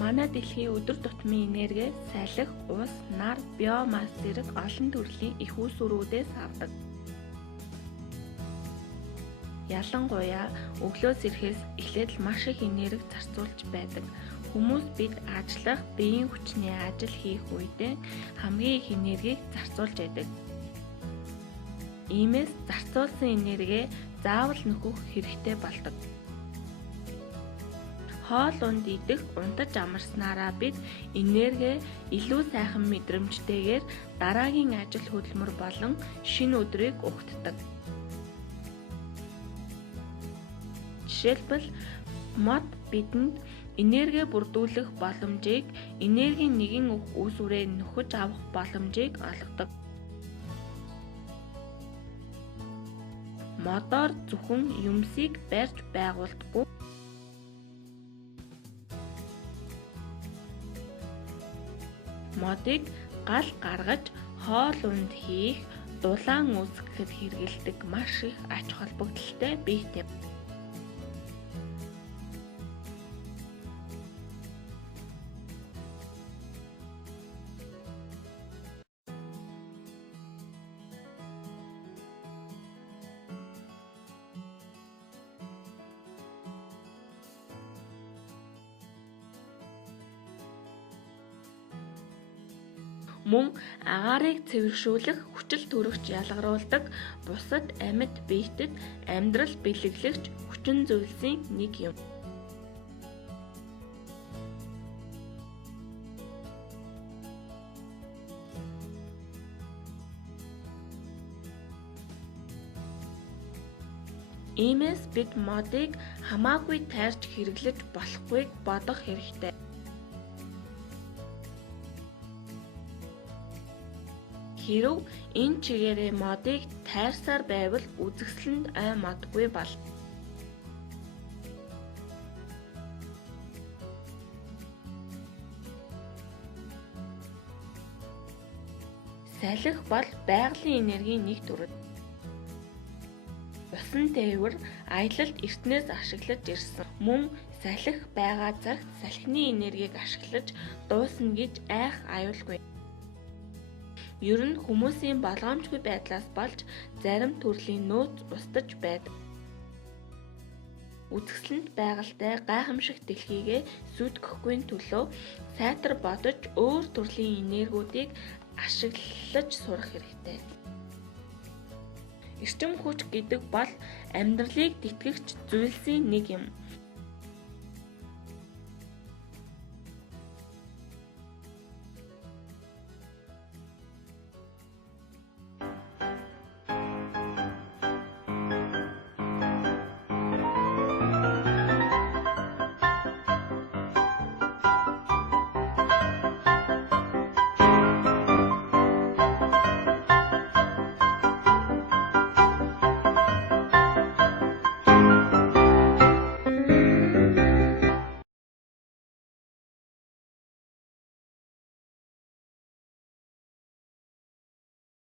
Манай дэлхийн өдөр тутмын энерги салхи, ус, нар, биомасс зэрэг олон төрлийн их үүсвэрүүдээс авдаг. Ялангуяа өглөөс ирэхээс эхлээд л маш их энерги зарцуулж байдаг. Хүмүүс бид ажиллах, биеийн хүчний ажил хийх үедээ хамгийн их энергийг зарцуулж байдаг. Иймээс зарцуулсан энерги заавал нөхөх хэрэгтэй болдог. Хоол унд идэх, унтаж амарснараа бид энерги илүү сайхан мэдрэмжтэйгээр дараагийн ажил хөдөлмөр болон шинэ өдрийг угтдаг. Жишээлбэл мод бидэнд энерги бүрдүүлэх боломжийг, энергийн нэгэн үүсвэрээ нөхөж авах боломжийг олгодог. Модоор зөвхөн юмсыг барьж байгуулдаггүй. Модыг гал гаргаж, хоол унд хийх, дулаан үүсгэхэд хэрэглэдэг маш их ач холбогдолтой биетэй. Мөн агаарыг цэвэршүүлэх, хүчил төрөгч ялгаруулдаг, бусад амьд биетэд амьдрал бэлэглэгч хүчин зүйлсийн нэг юм. Иймээс бид модыг хамаагүй тайрч хэрэглэж болохгүйг бодох хэрэгтэй. Хэрв энэ чигээрээ модыг тайрсаар байвал үзэсгэлэнд ой модгүй бол. Салхи бол байгалийн энергийн нэг төрөл. Усан тээвэр аялалд эртнээс ашиглаж ирсэн. Мөн салхи байгаа цагт салхины энергийг ашиглаж дуусна гэж айх аюулгүй. Ер нь хүмүүсийн болгоомжгүй байдлаас болж зарим төрлийн нөөц устж байдаг. Үзэсгэлэнт байгальтай гайхамшиг дэлхийгээ сүйтгэхгүй төлөө сайтар бодож өөр төрлийн энергиудыг ашиглаж сурах хэрэгтэй. Эрчим хүч гэдэг бол амьдралыг тэтгэгч зүйлсийн нэг юм.